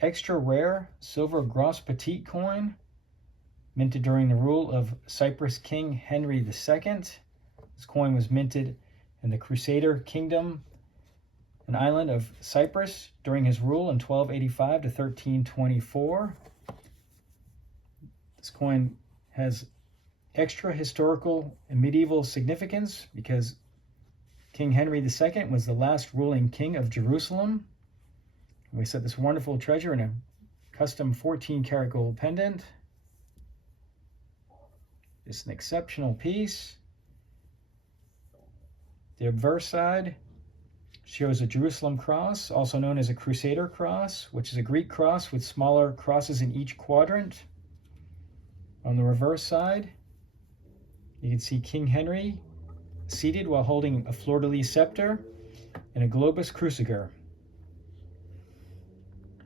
extra rare silver gros petit coin, minted during the rule of Cyprus King Henry II. This coin was minted in the Crusader kingdom, an island of Cyprus, during his rule in 1285 to 1324. This coin has extra historical and medieval significance because King Henry II was the last ruling king of Jerusalem. We set this wonderful treasure in a custom 14-karat gold pendant. It's an exceptional piece. The obverse side shows a Jerusalem cross, also known as a Crusader cross, which is a Greek cross with smaller crosses in each quadrant. On the reverse side, you can see King Henry seated while holding a fleur-de-lis scepter and a globus cruciger.